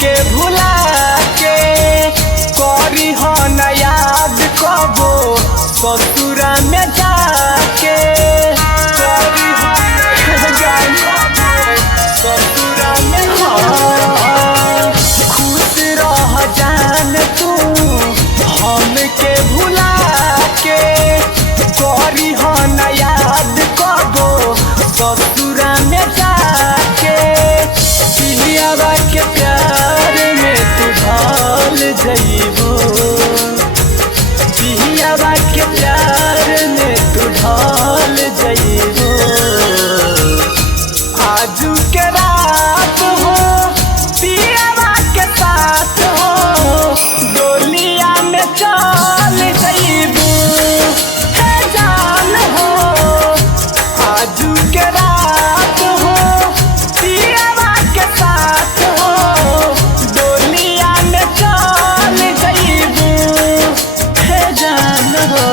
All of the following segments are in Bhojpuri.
के भुला के करी हो न याद कबो ससुरा में जाके करी हो ससुरा में खुश रह जान तू हम के भुला के करी हो न याद कबो ससुरा में जाके पिलियावा के प्यार में तू ढल जइबो पिलियावा के प्यार में तू ढल जइबो आजू के रात हो पिलियावा के साथ हो डोलिया में चल जइबो हे जान हो आजू के रात हो पिलियावा के साथ हो डोलिया में चल जइबो हे जान हो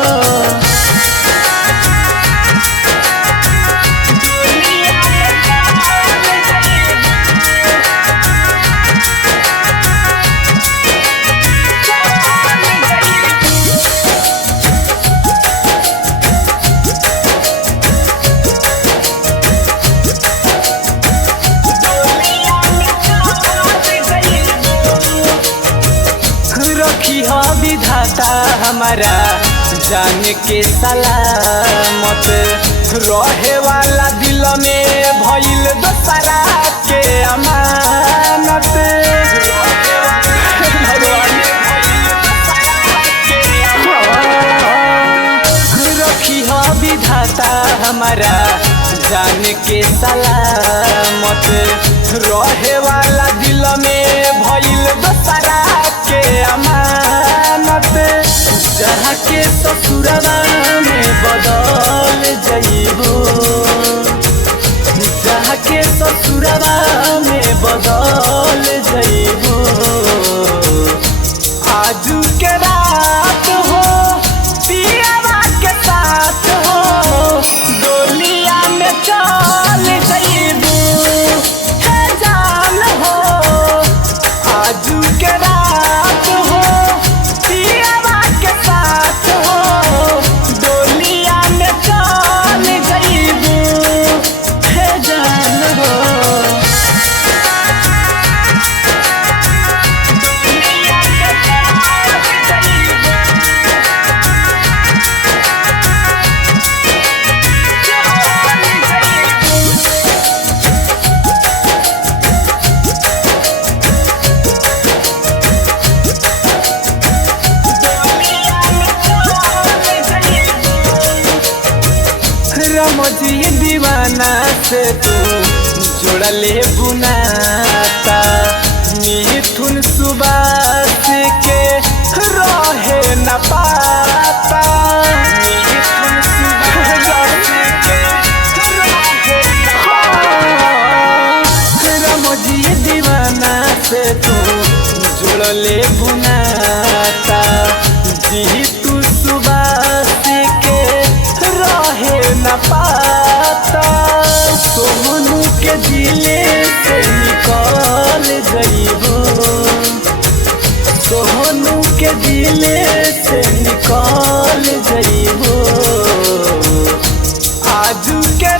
रखी हो विधाता हमारा जान के सलामत रहे वाला दिल में भइल दोसरा के अमानत रखी हो विधाता हमारा जान के सलामत रहे वाला दिल में भइल दोसरा के अमानत जहाँ के ससुरवा में बदल जइबो जहाँ के ससुरवा में बदल जइबो आजू के रात हो पिलियावा के साथ हो डोलिया में चल जइबो हे जान हो आजू के रात हो पिलियावा के साथ हो डोलिया में चल जइबो हे जान हो डोलिया में चल रमजी दीवाना से तू जोड़ले बुनाता मिथुन सुबास के रहे न पाता मिथुन सुबास के रहे रमजी दीवाना से तू जोड़ले बुनाता जीतू सुबास के रहे न पाता सोनू के दिले से निकल जइबो सोनू के दिले से निकल जइबो आजू के